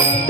Thank you.